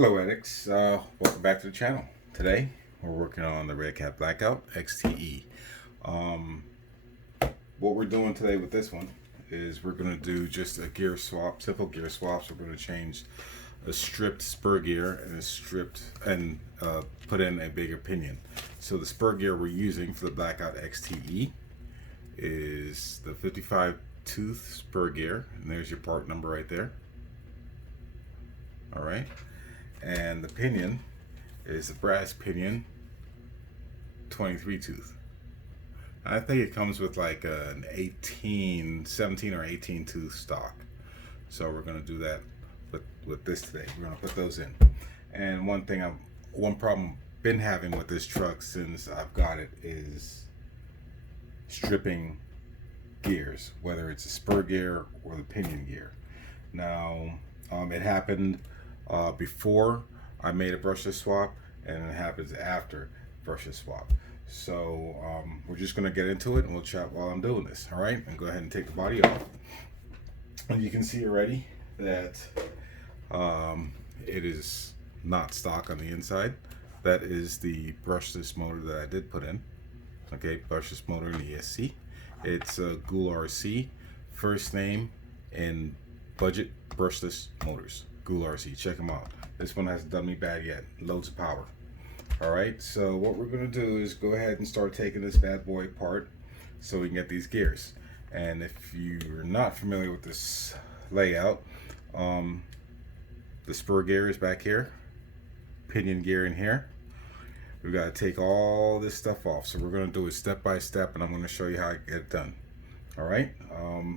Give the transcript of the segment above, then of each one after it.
Hello addicts, welcome back to the channel. Today we're working on the Redcat Blackout XTE. What we're doing today with this one is we're going to do just a gear swap, simple gear swaps. We're going to change a stripped spur gear and put in a bigger pinion. So the spur gear we're using for the Blackout XTE is the 55 tooth spur gear, and there's your part number right there. All right. And the pinion is the brass pinion 23 tooth. I think it comes with like an 17 or 18 tooth stock. So we're going to do that with this today. We're going to put those in. And one problem I've been having with this truck since I've got it is stripping gears, whether it's a spur gear or the pinion gear. Now it happened before I made a brushless swap, and it happens after brushless swap. So we're just going to get into it, and we'll chat while I'm doing this. All right, and go ahead and take the body off. And you can see already that it is not stock on the inside. That is the brushless motor that I did put in. Okay, brushless motor in the ESC. It's a Ghoul RC, first name in budget brushless motors. Ghoul RC, check them out. This one hasn't done me bad yet. Loads of power. All right, so what we're going to do is go ahead and start taking this bad boy apart so we can get these gears. And if you're not familiar with this layout, the spur gear is back here, pinion gear in here. We've got to take all this stuff off. So we're going to do it step by step, and I'm going to show you how I get it done. All right,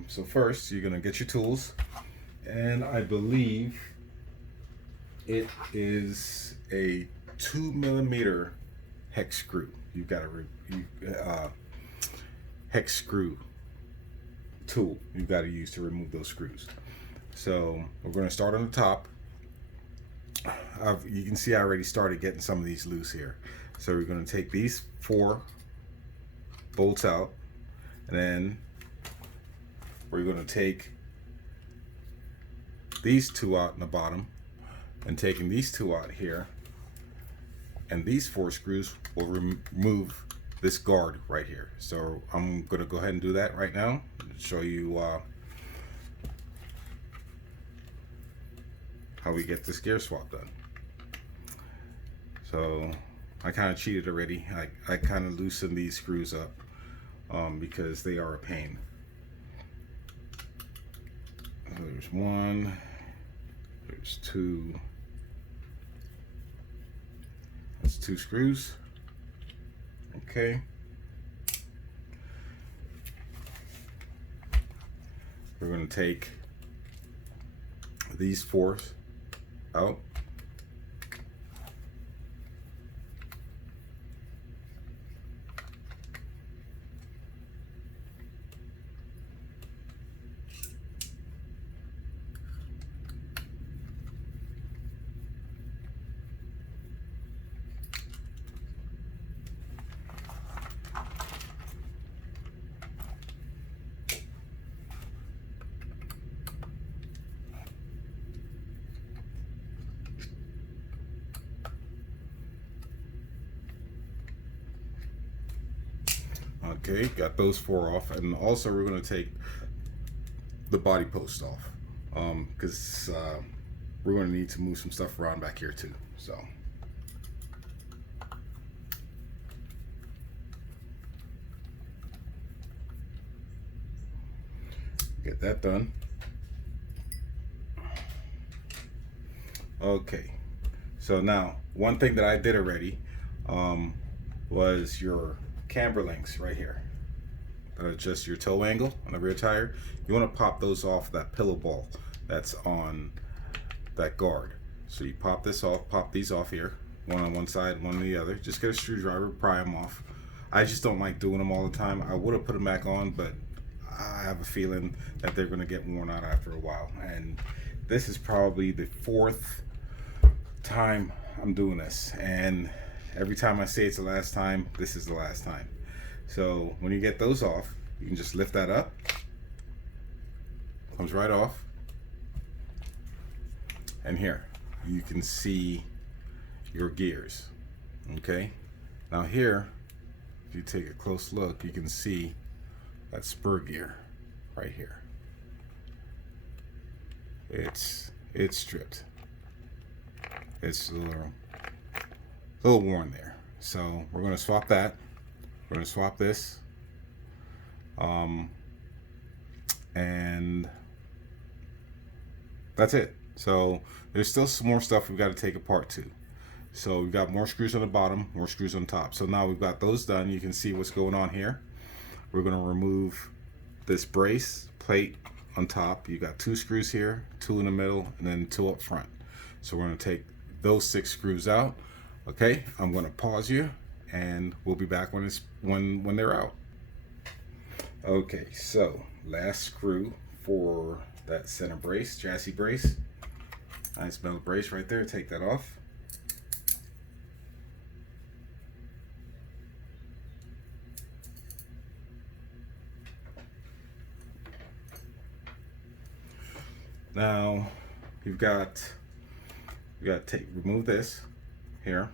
so first you're going to get your tools, and I believe it is a 2mm hex screw. You've got a hex screw tool you've got to use to remove those screws. So we're going to start on the top. You can see I already started getting some of these loose here. So we're going to take these 4 bolts out, and then we're going to take these 2 out in the bottom, and taking these 2 out here, and these 4 screws will remove this guard right here. So I'm going to go ahead and do that right now and show you how we get this gear swap done. So I kind of cheated already. I kind of loosened these screws up because they are a pain. So there's 1, there's 2. That's 2 screws. Okay. We're going to take these 4 out. Okay, got those 4 off, and also we're going to take the body post off because we're going to need to move some stuff around back here too. So get that done. Okay, so now one thing that I did already was your camber links right here. Just your toe angle on the rear tire. You want to pop those off that pillow ball that's on that guard. So you pop this off, pop these off here, one on one side, one on the other. Just get a screwdriver, pry them off. I just don't like doing them all the time. I would have put them back on, but I have a feeling that they're going to get worn out after a while. And this is probably the 4th time I'm doing this, and every time I say it's the last time, this is the last time. So when you get those off, you can just lift that up. Comes right off. And here, you can see your gears. Okay, now here, if you take a close look, you can see that spur gear right here. It's stripped. It's a little worn there. So we're going to swap that. We're going to swap this. And that's it. So there's still some more stuff we've got to take apart too. So we've got more screws on the bottom, more screws on top. So now we've got those done. You can see what's going on here. We're going to remove this brace plate on top. You got 2 screws here, 2 in the middle, and then 2 up front. So we're going to take those 6 screws out. Okay, I'm going to pause you, and we'll be back when they're out. Okay, so last screw for that center brace, chassis brace. Nice metal brace right there. Take that off. Now you've got to remove this here.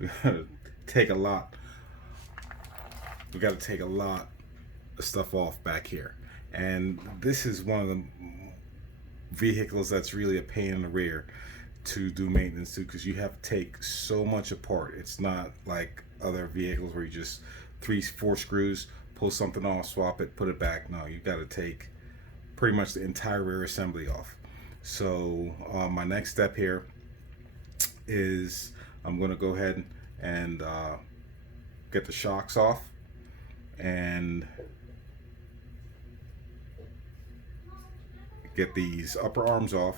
We got to take a lot. We got to take a lot of stuff off back here, and this is one of the vehicles that's really a pain in the rear to do maintenance to, because you have to take so much apart. It's not like other vehicles where you just 3-4 screws, pull something off, swap it, put it back. No, you got to take pretty much the entire rear assembly off. So my next step here is I'm going to go ahead and get the shocks off and get these upper arms off,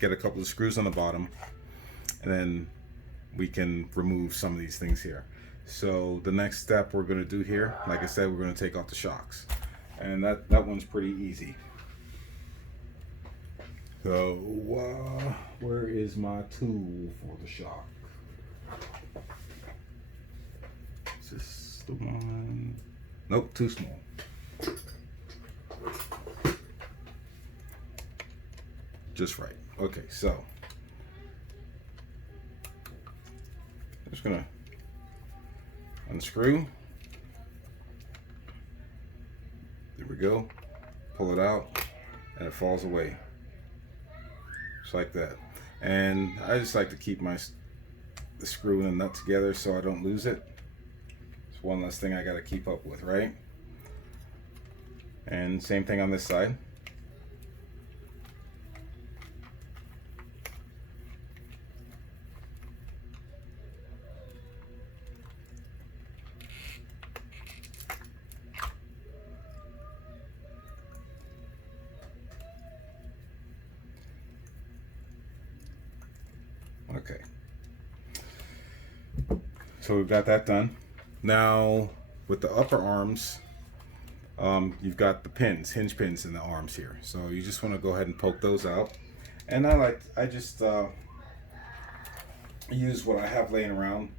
get a couple of screws on the bottom, and then we can remove some of these things here. So the next step we're going to do here, like I said, we're going to take off the shocks, and that one's pretty easy. So where is my tool for the shock? Is this the one? Nope, too small. Just right. Okay, so I'm just gonna unscrew. There we go. Pull it out, and it falls away. Just like that. And I just like to keep the screw and the nut together so I don't lose it. It's one less thing I got to keep up with, right? And same thing on this side. Okay, so we've got that done. Now with the upper arms, you've got the pins, hinge pins in the arms here. So you just want to go ahead and poke those out. And I just use what I have laying around.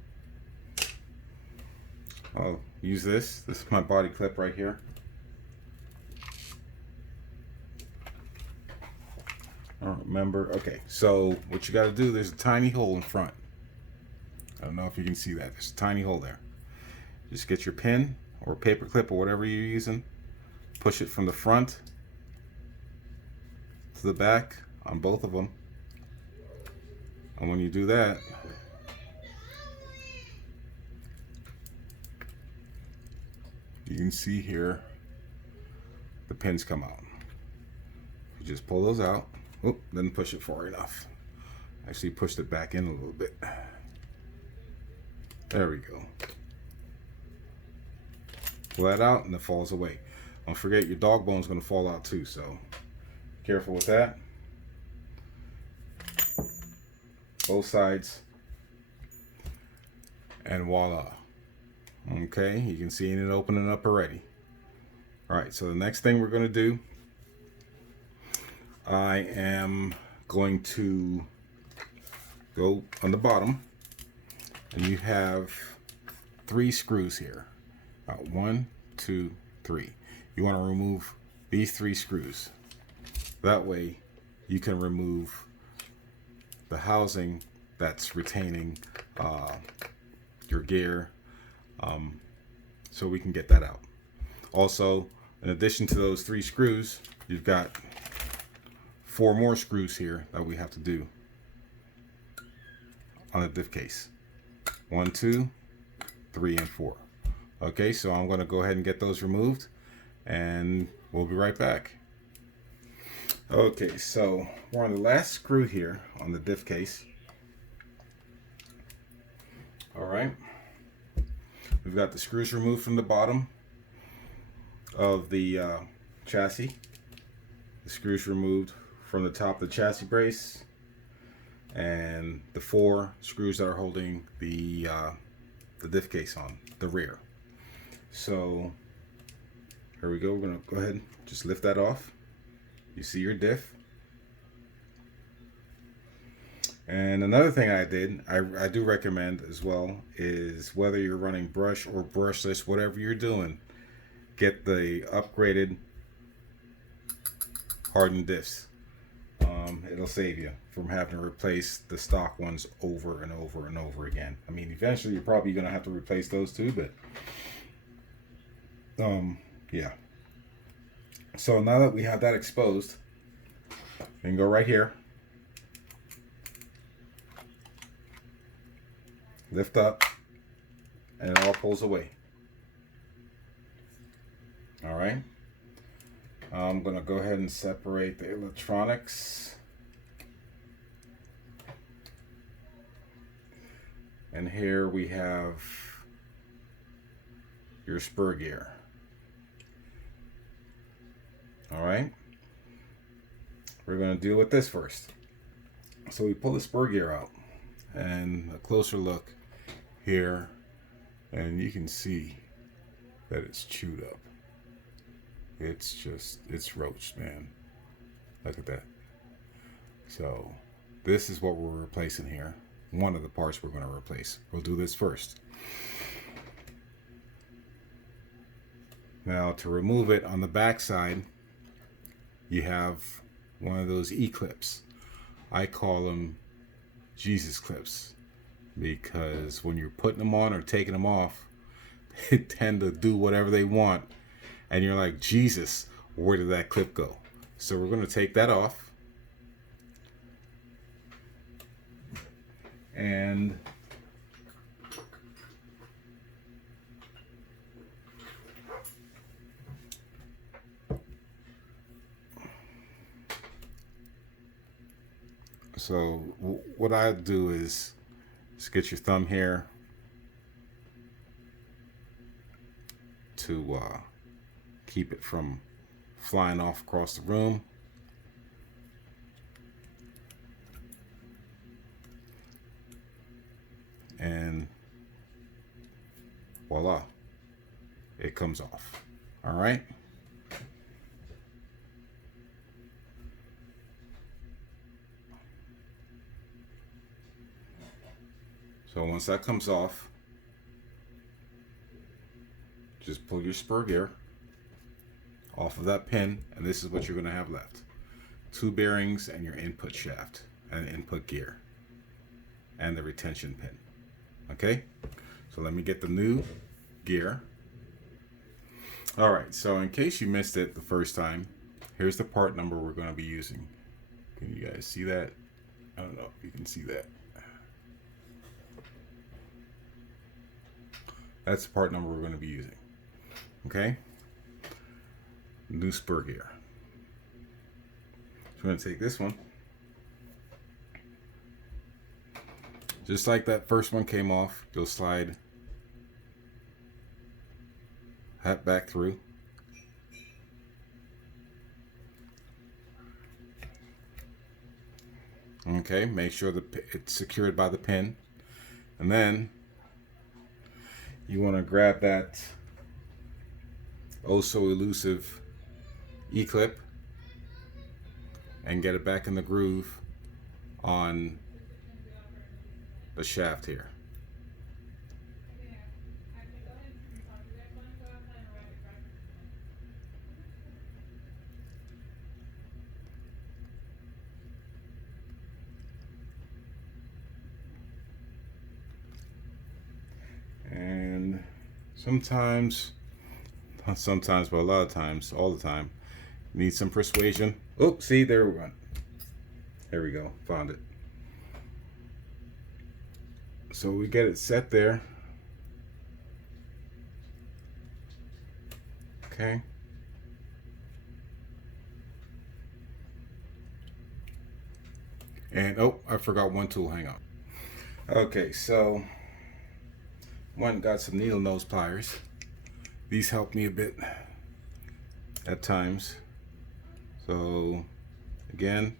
I'll use this. This is my body clip right here. Remember, okay, so what you got to do, there's a tiny hole in front. I don't know if you can see that. There's a tiny hole there. Just get your pin or paper clip or whatever you're using, push it from the front to the back on both of them, and when you do that, you can see here the pins come out. You just pull those out. Oop, didn't push it far enough. Actually pushed it back in a little bit. There we go. Pull that out and it falls away. Don't forget your dog bone's gonna fall out too, so careful with that. Both sides. And voila. Okay, you can see it opening up already. Alright, so the next thing we're gonna do, I am going to go on the bottom, and you have 3 screws here. 1, 2, 3. You want to remove these 3 screws. That way you can remove the housing that's retaining your gear, so we can get that out. Also, in addition to those 3 screws, you've got 4 more screws here that we have to do on the diff case. 1, 2, 3, and 4. Okay, so I'm going to go ahead and get those removed, and we'll be right back. Okay, so we're on the last screw here on the diff case. All right, we've got the screws removed from the bottom of the chassis. The screws removed from the top of the chassis brace, and the 4 screws that are holding the diff case on the rear. So here we go. We're gonna go ahead and just lift that off. You see your diff. And another thing I did, I do recommend as well, is whether you're running brush or brushless, whatever you're doing, get the upgraded hardened diffs. It'll save you from having to replace the stock ones over and over and over again. I mean, eventually you're probably going to have to replace those too, but yeah. So now that we have that exposed, we can go right here, lift up, and it all pulls away. All right. I'm going to go ahead and separate the electronics. And here we have your Spur Gear. All right. We're going to deal with this first. So we pull the Spur Gear out, and a closer look here, and you can see that it's chewed up. It's roached, man. Look at that. So this is what we're replacing here. One of the parts we're going to replace. We'll do this first. Now, to remove it, on the back side, you have one of those E-clips. I call them Jesus clips, because when you're putting them on or taking them off, they tend to do whatever they want, and you're like, Jesus, where did that clip go? So we're going to take that off. And so what I do is just get your thumb here to keep it from flying off across the room. And voila, it comes off. All right. So once that comes off, just pull your Spur Gear off of that pin, and this is what you're going to have left. 2 bearings and your input shaft and input gear and the retention pin. Okay, so let me get the new gear. All right, so in case you missed it the first time, here's the part number we're going to be using. Can you guys see that? I don't know if you can see that. That's the part number we're going to be using. Okay, new Spur Gear. So I'm going to take this one. Just like that first one came off, you'll slide that back through. Okay, make sure that it's secured by the pin. And then you want to grab that oh so elusive E-clip and get it back in the groove on the shaft here. Sometimes, not sometimes, but a lot of times, all the time, need some persuasion. Oh, see, there we go. There we go, found it. So we get it set there. Okay. And oh, I forgot one tool, hang on. Okay, so got some needle nose pliers. These help me a bit at times. So again,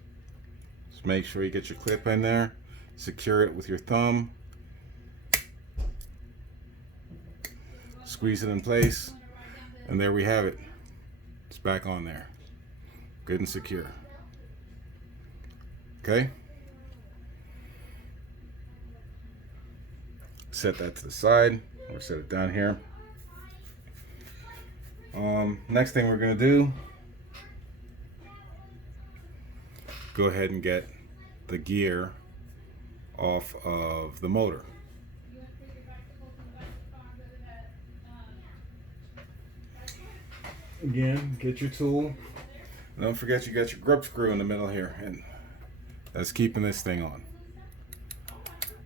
just make sure you get your clip in there, secure it with your thumb, squeeze it in place, and there we have it. It's back on there, good and secure. Okay, set that to the side, or set it down here. Next thing we're going to do, go ahead and get the gear off of the motor. Again, get your tool. Don't forget you got your grub screw in the middle here, and that's keeping this thing on.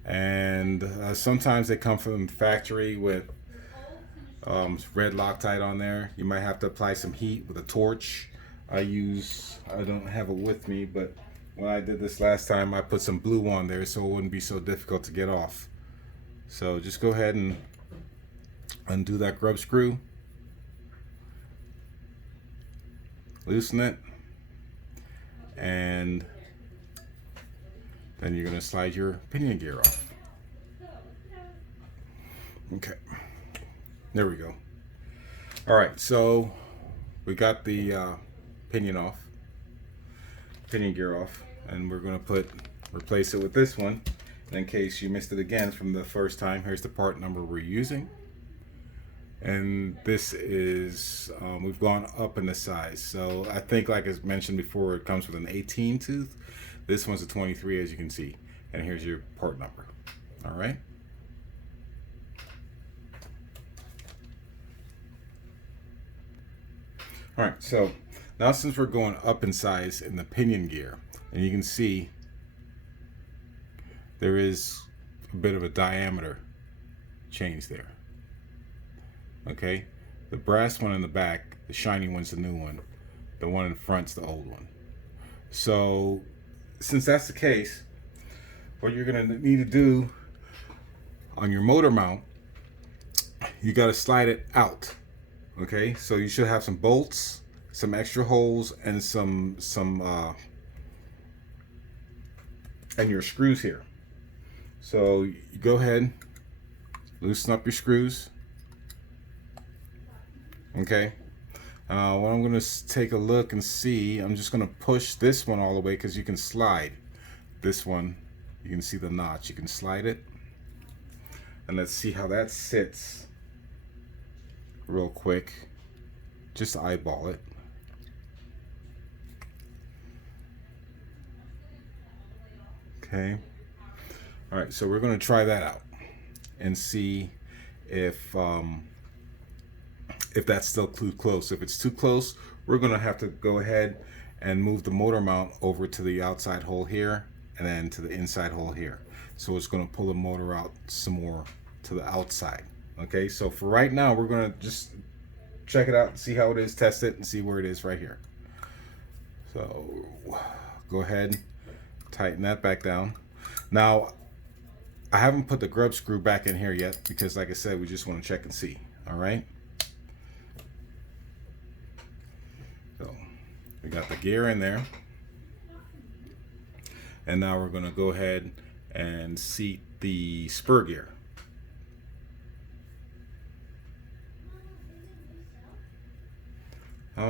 And sometimes they come from the factory with red Loctite on there. You might have to apply some heat with a torch. I don't have it with me, but when I did this last time, I put some blue on there so it wouldn't be so difficult to get off. So just go ahead and undo that grub screw, loosen it, and then you're going to slide your pinion gear off. Okay, there we go. All right, so we got the pinion gear off, and we're going to replace it with this one. And in case you missed it again from the first time, here's the part number we're using. And this is, we've gone up in the size. So I think, like I mentioned before, it comes with an 18 tooth. This one's a 23, as you can see. And here's your part number. All right. All right, so now since we're going up in size in the pinion gear, and you can see there is a bit of a diameter change there. Okay, the brass one in the back, the shiny one's the new one. The one in front's the old one. So since that's the case, what you're gonna need to do on your motor mount, you gotta slide it out. Okay, so you should have some bolts, some extra holes, and and your screws here. So you go ahead, loosen up your screws. Okay, what I'm going to take a look and see, I'm just going to push this one all the way because you can slide this one. You can see the notch, you can slide it. And let's see how that sits real quick. Just eyeball it. Okay. All right, so we're going to try that out and see if that's still too close. If it's too close, we're going to have to go ahead and move the motor mount over to the outside hole here and then to the inside hole here. So it's going to pull the motor out some more to the outside. Okay, so for right now, we're going to just check it out and see how it is, test it, and see where it is right here. So go ahead, tighten that back down. Now, I haven't put the grub screw back in here yet because, like I said, we just want to check and see. All right. So we got the gear in there. And now we're going to go ahead and seat the spur gear.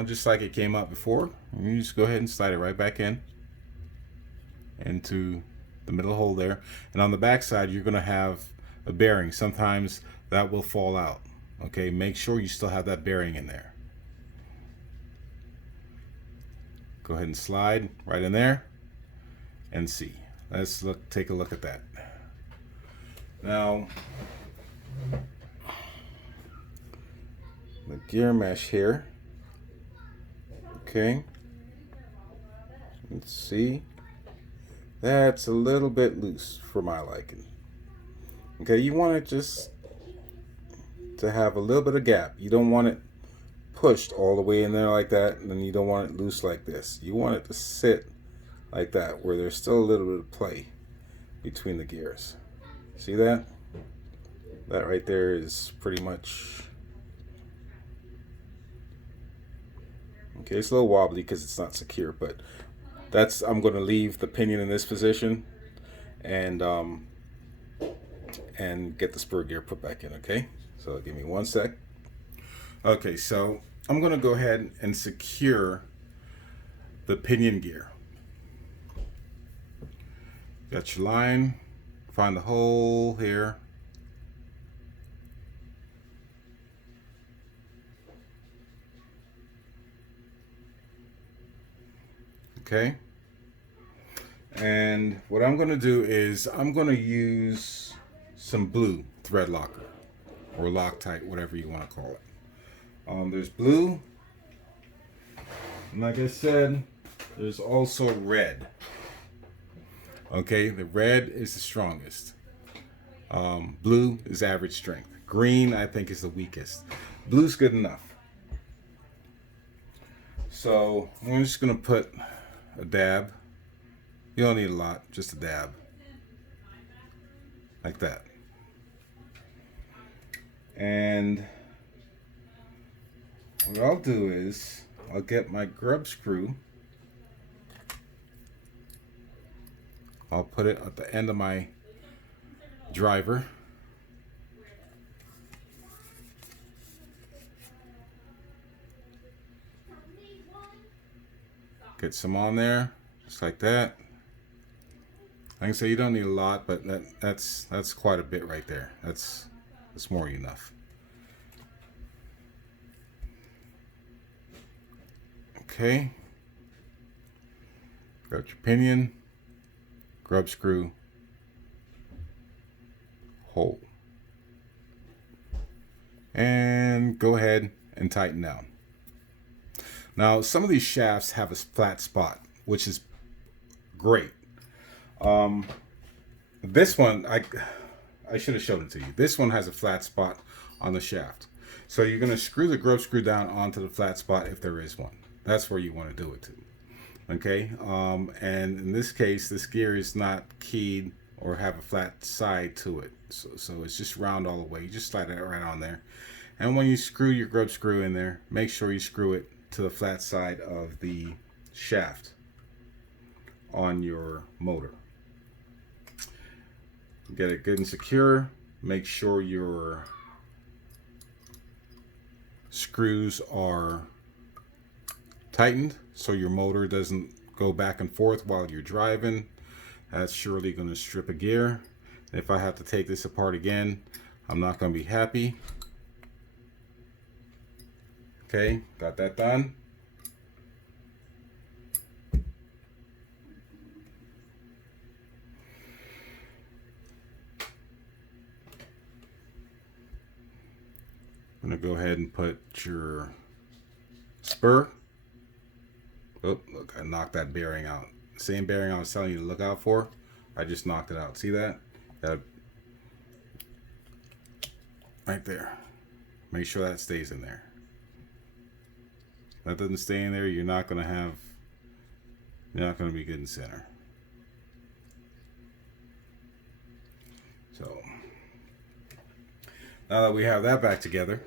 Just like it came up before, you just go ahead and slide it right back into the middle hole there. And on the back side, you're going to have a bearing. Sometimes that will fall out. Okay, make sure you still have that bearing in there. Go ahead and slide right in there and see. Let's take a look at that. Now, the gear mesh here. Okay. Let's see. That's a little bit loose for my liking. Okay, you want it just to have a little bit of gap. You don't want it pushed all the way in there like that, and then you don't want it loose like this. You want it to sit like that, where there's still a little bit of play between the gears. See that? That right there is pretty much... Okay, it's a little wobbly because it's not secure, but that's... I'm going to leave the pinion in this position and get the spur gear put back in, okay? So give me one sec. Okay, so I'm going to go ahead and secure the pinion gear. Got your line, find the hole here. Okay. And what I'm going to do is I'm going to use some blue thread locker or Loctite, whatever you want to call it. There's blue, and like I said, there's also red. Okay, the red is the strongest. Blue is average strength. Green, I think, is the weakest. Blue's good enough. So I'm just gonna put a dab. You don't need a lot, just a dab. Like that. And what I'll do is I'll get my grub screw. I'll put it at the end of my driver. Get some on there, just like that. Like I say, you don't need a lot, but that's quite a bit right there. That's more than enough. Okay. Got your pinion, grub screw, hole. And go ahead and tighten down. Now, some of these shafts have a flat spot, which is great. This one, I should have shown it to you. This one has a flat spot on the shaft. So you're going to screw the grub screw down onto the flat spot if there is one. That's where you want to do it to. Okay, and in this case, this gear is not keyed or have a flat side to it. So it's just round all the way. You just slide it right on there. And when you screw your grub screw in there, make sure you screw it to the flat side of the shaft on your motor. Get it good and secure. Make sure your screws are tightened so your motor doesn't go back and forth while you're driving. That's surely going to strip a gear. If I have to take this apart again, I'm not going to be happy. Okay, got that done. I'm going to go ahead and put your spur. Oh, look, I knocked that bearing out. Same bearing I was telling you to look out for. I just knocked it out. See that? Right there. Make sure that stays in there. If that doesn't stay in there, you're not going to be good in center. So now that we have that back together,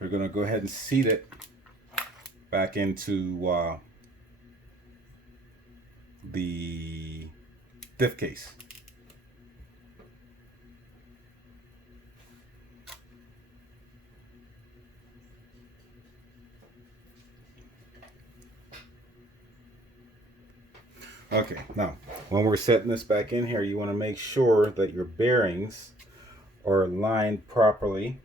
we're going to go ahead and seat it back into the diff case. Okay, now when we're setting this back in here, you want to make sure that your bearings are aligned properly.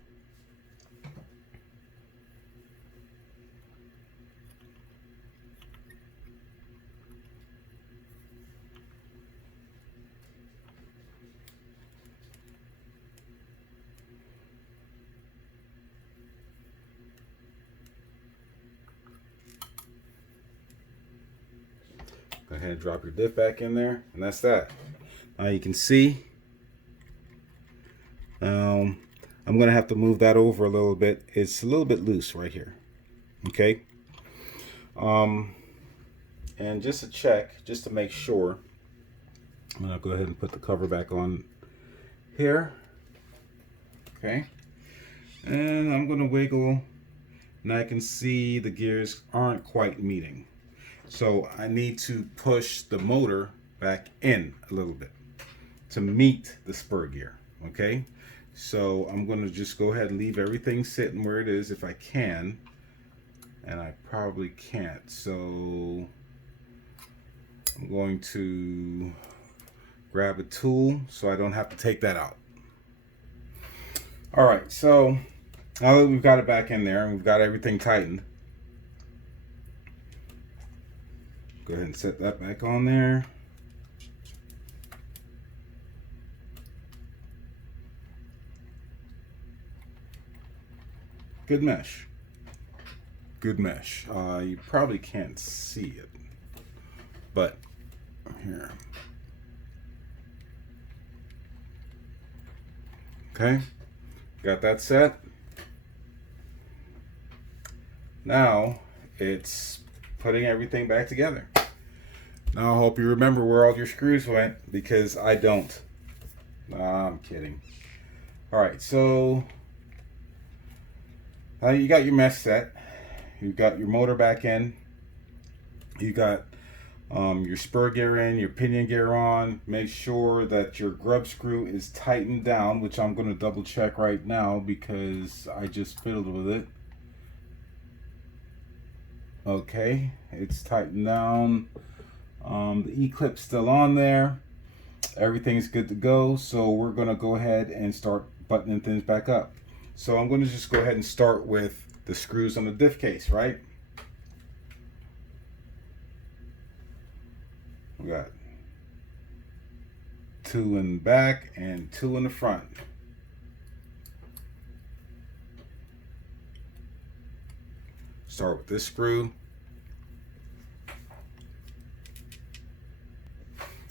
ahead and drop your diff back in there, and that's that. Now you can see, I'm gonna have to move that over a little bit. It's a little bit loose right here. Okay. And just to check, just to make sure, I'm gonna go ahead and put the cover back on here. Okay. And I'm gonna wiggle, and I can see the gears aren't quite meeting. So I need to push the motor back in a little bit to meet the spur gear. Okay. So I'm going to just go ahead and leave everything sitting where it is if I can. And I probably can't. So I'm going to grab a tool so I don't have to take that out. All right, so now that we've got it back in there and we've got everything tightened, go ahead and set that back on there. Good mesh. Good mesh. You probably can't see it, but here. Okay, got that set. Now it's putting everything back together. Now I hope you remember where all your screws went, because I don't. Nah, I'm kidding. All right, so now you got your mesh set. You've got your motor back in. You got your spur gear in, your pinion gear on. Make sure that your grub screw is tightened down, which I'm going to double check right now because I just fiddled with it. Okay, it's tightened down. The E-clip's still on there. Everything's good to go. So we're going to go ahead and start buttoning things back up. So I'm going to just go ahead and start with the screws on the diff case, right? We got 2 in the back and 2 in the front. Start with this screw.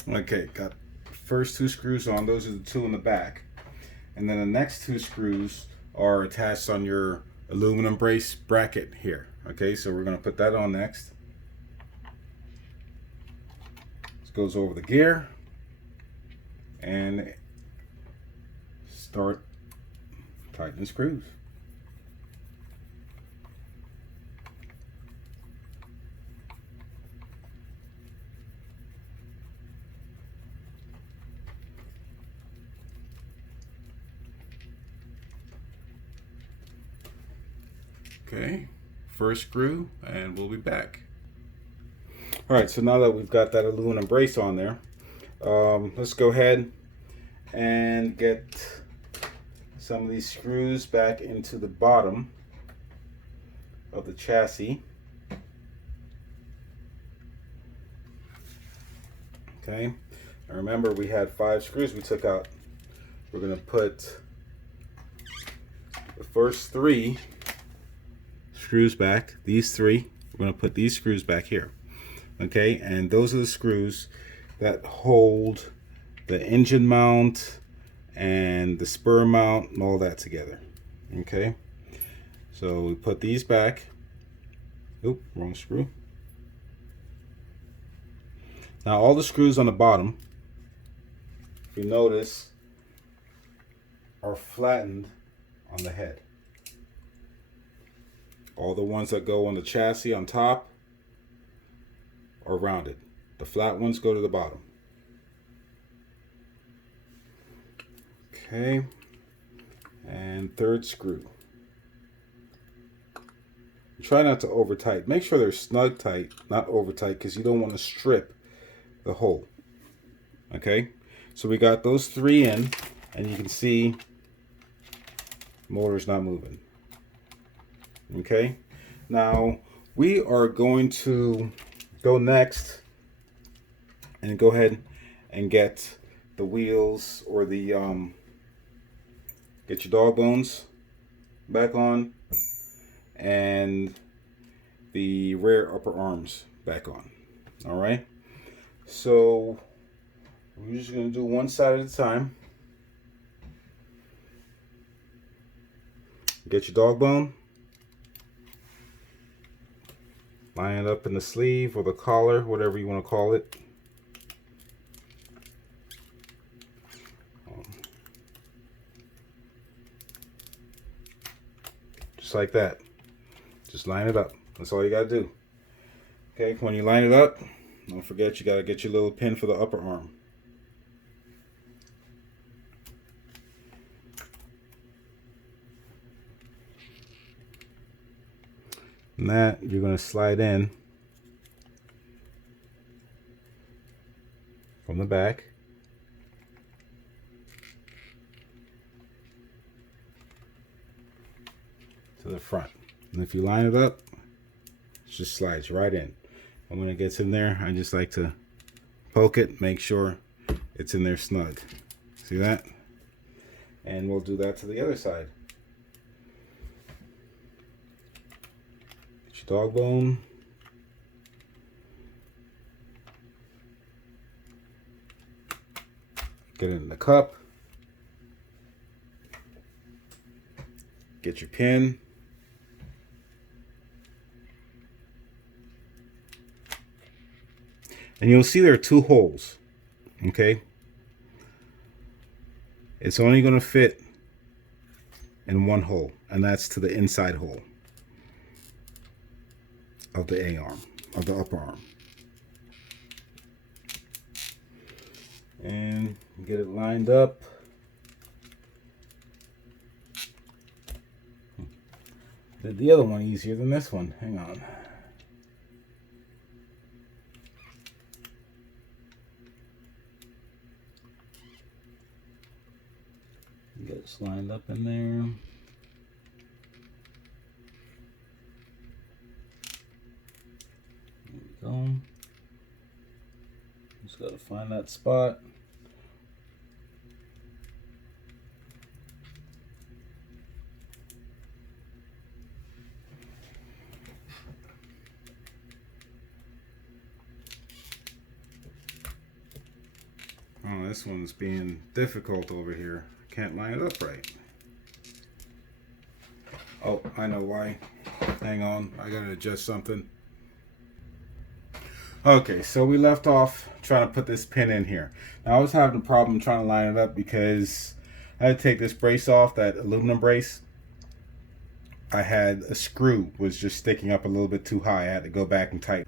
Okay, got the first 2 screws on. Those are the 2 in the back. And then the next 2 screws are attached on your aluminum brace bracket here. Okay, so we're going to put that on next. This goes over the gear and start tightening screws. Okay, first screw, and we'll be back. All right, so now that we've got that aluminum brace on there, let's go ahead and get some of these screws back into the bottom of the chassis. Okay, and remember we had 5 screws we took out. We're going to put the first 3 screws back, these 3, we're going to put these screws back here. Okay, and those are the screws that hold the engine mount and the spur mount and all that together. Okay, so we put these back. Oop, wrong screw. Now all the screws on the bottom, if you notice, are flattened on the head. All the ones that go on the chassis on top are rounded. The flat ones go to the bottom. Okay, and third screw. Try not to over tight. Make sure they're snug tight, not over tight, because you don't want to strip the hole. Okay, so we got those 3 in, and you can see motor's not moving. Okay, now we are going to go next and go ahead and get the wheels, or the get your dog bones back on and the rear upper arms back on. All right, So we're just going to do one side at a time. Get your dog bone. Line it up in the sleeve or the collar, whatever you want to call it. Just like that. Just line it up. That's all you got to do. Okay, when you line it up, don't forget you got to get your little pin for the upper arm. And that you're going to slide in from the back. To the front. And if you line it up, it just slides right in. And when it gets in there, I just like to poke it, make sure it's in there snug. See that? And we'll do that to the other side. Get your dog bone. Get it in the cup. Get your pin. And you'll see there are two holes. Okay? It's only going to fit in one hole, and that's to the inside hole of the A arm, of the upper arm. And get it lined up. Did the other one easier than this one. Hang on. Get it lined up in there. There we go. Just got to find that spot. Oh, this one's being difficult over here. Can't line it up right. Oh, I know why. Hang on, I gotta adjust something. Okay, so we left off trying to put this pin in here. Now I was having a problem trying to line it up because I had to take this brace off, that aluminum brace. I had a screw was just sticking up a little bit too high. I had to go back and tighten.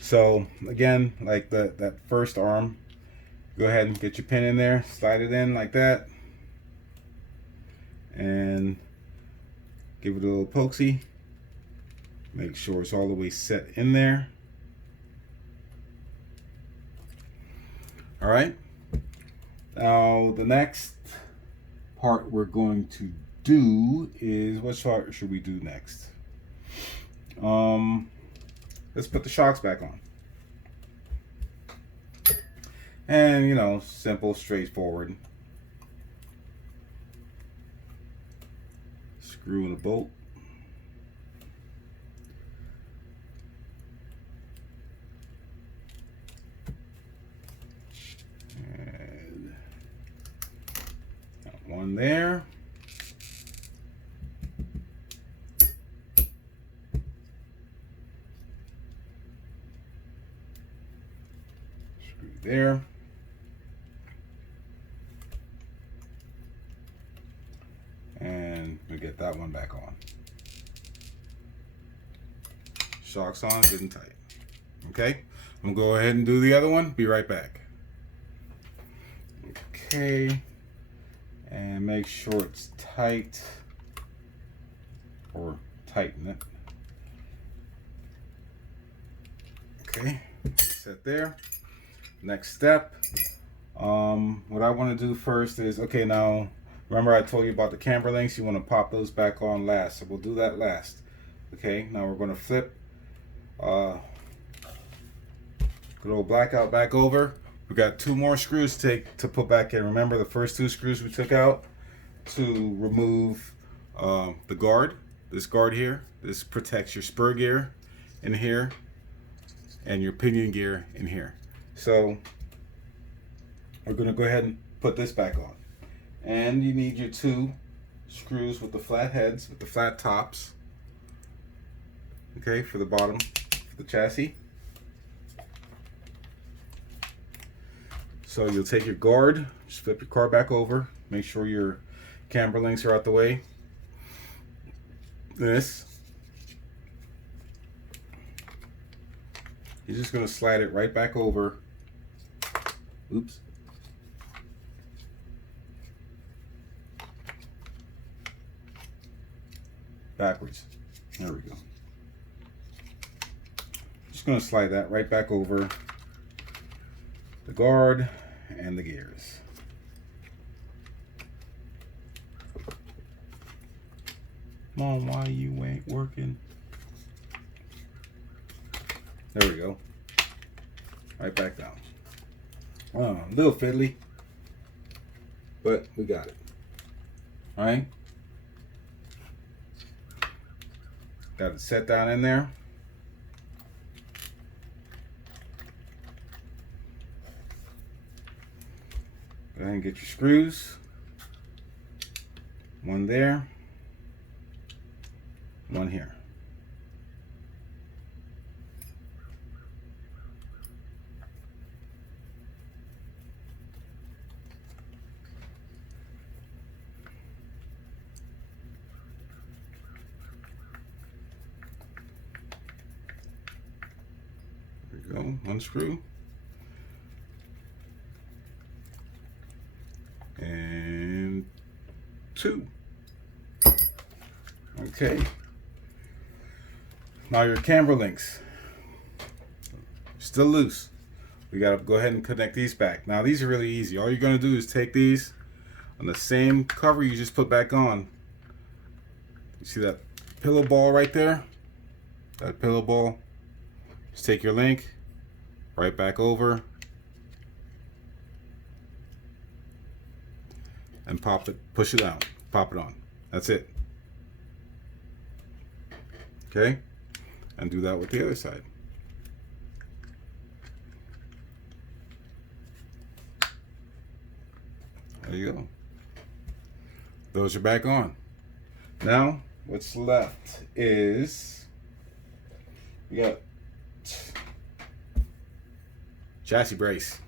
So again, like that first arm, go ahead and get your pin in there, slide it in like that, and give it a little pokesy. Make sure it's all the way set in there. All right. Now the next part we're going to do is, what should we do next? Let's put the shocks back on. And, you know, simple, straightforward. Screw in a bolt. And got one there. Screw there. And we get that one back on. Shocks on, good and tight. Okay, I'm gonna go ahead and do the other one. Be right back. Okay, and make sure it's tight, or tighten it. Okay, set there. Next step. What I want to do first is, okay, now remember I told you about the camber links. You want to pop those back on last, so we'll do that last. Okay, now we're going to flip good old Blackout back over. We got two more screws to put back in. Remember the first two screws we took out to remove the guard. This guard here. This protects your spur gear in here and your pinion gear in here. So we're going to go ahead and put this back on. And you need your 2 screws with the flat heads, with the flat tops. Okay, for the bottom of the chassis. So you'll take your guard, just flip your car back over, make sure your camber links are out the way. This, you're just going to slide it right back over. Oops. Backwards. There we go. Just going to slide that right back over the guard and the gears. Mom, why you ain't working? There we go. Right back down. A little fiddly, but we got it. All right. Got it set down in there. Go ahead and get your screws. One there. One here. There we go. Unscrew. And 2. Okay. Now your camber links, still loose. We gotta go ahead and connect these back. Now these are really easy. All you're gonna do is take these on the same cover you just put back on. You see that pillow ball right there? That pillow ball. Just take your link right back over and pop it, push it out, pop it on. That's it. Okay? And do that with the other side. There you go. Those are back on. Now, what's left is we got chassis brace.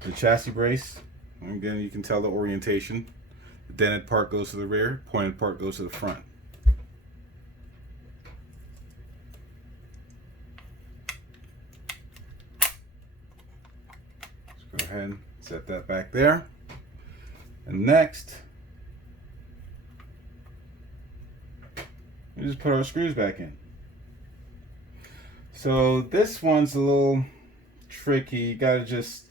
The chassis brace, again, you can tell the orientation. The dented part goes to the rear, pointed part goes to the front. Go ahead and set that back there. And next, we just put our screws back in. So this one's a little tricky. You gotta just,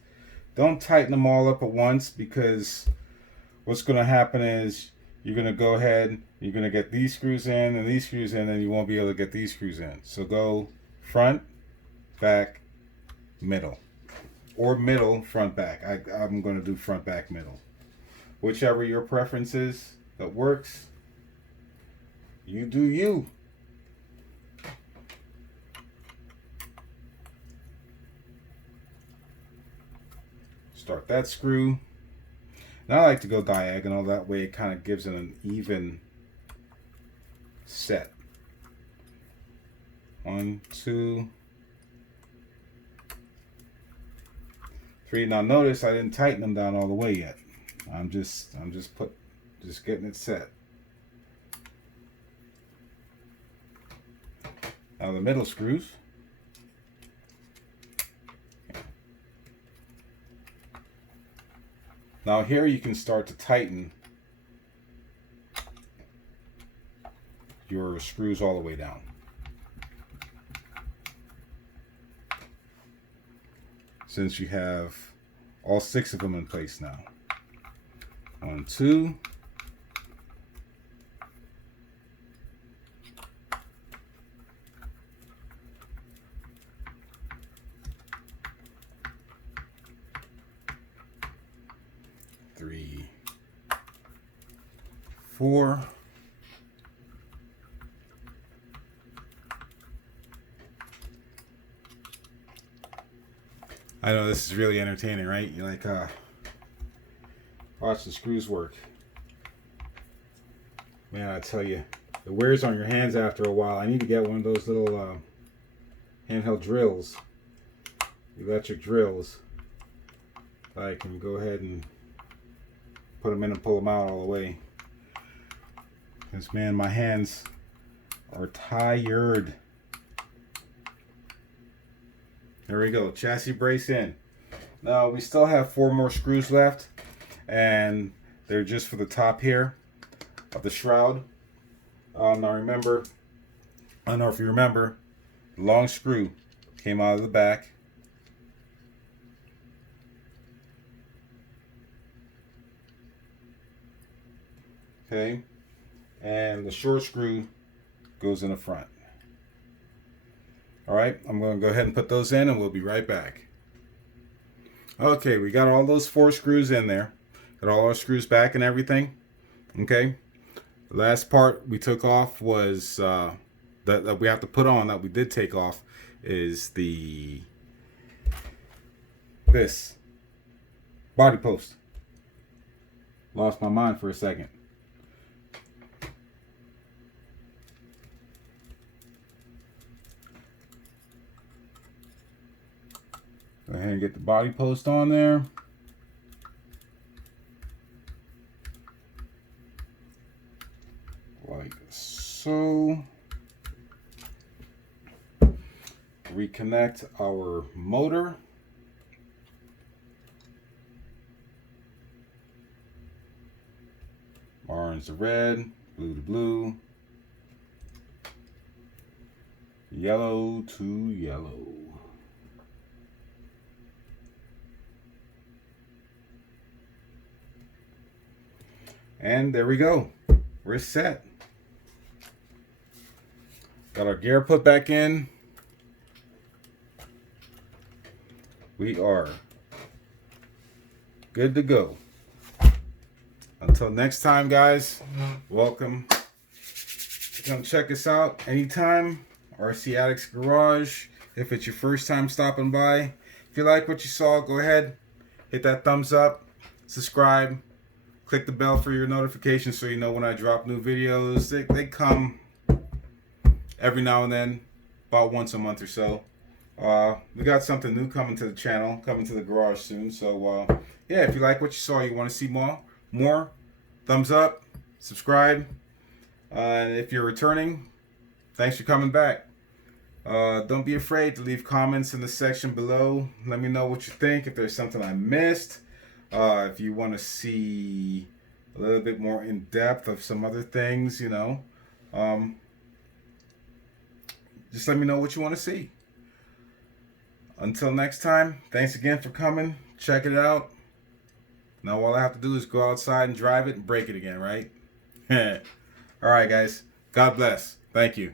don't tighten them all up at once, because what's gonna happen is you're gonna go ahead, you're gonna get these screws in and these screws in, and you won't be able to get these screws in. So go front, back, middle. Or middle, front, back. I'm going to do front, back, middle. Whichever your preference is that works, you do you. Start that screw. Now I like to go diagonal. That way it kind of gives it an even set. 1, 2, 3. Now notice I didn't tighten them down all the way yet. I'm just getting it set. Now the middle screws. Now here you can start to tighten your screws all the way down. Since you have all 6 of them in place now. 1, 2. Three, 4. I know this is really entertaining, right? You're like, watch the screws work. Man, I tell you, it wears on your hands after a while. I need to get one of those little handheld drills, electric drills. I can go ahead and put them in and pull them out all the way. Because, man, my hands are tired. There we go, chassis brace in. Now we still have 4 more screws left, and they're just for the top here of the shroud. Now remember, I don't know if you remember, the long screw came out of the back. Okay, and the short screw goes in the front. All right, I'm going to go ahead and put those in, and we'll be right back. Okay, we got all those 4 screws in there. Got all our screws back and everything. Okay, the last part we took off was that we have to put on, that we did take off, is this body post. Lost my mind for a second. Go ahead and get the body post on there. Like so. Reconnect our motor. Orange to red, blue to blue, yellow to yellow. And there we go. We're set. Got our gear put back in. We are good to go. Until next time, guys, welcome. Come check us out anytime. RC Addicts Garage. If it's your first time stopping by, if you like what you saw, go ahead, hit that thumbs up, subscribe, click the bell for your notifications so you know when I drop new videos. They come every now and then, about once a month or so. We got something new coming to the channel, coming to the garage soon. So yeah, if you like what you saw, you want to see more, thumbs up, subscribe. And if you're returning, thanks for coming back. Don't be afraid to leave comments in the section below. Let me know what you think, if there's something I missed. If you want to see a little bit more in depth of some other things, you know, just let me know what you want to see. Until next time, thanks again for coming. Check it out. Now all I have to do is go outside and drive it and break it again, right? All right, guys. God bless. Thank you.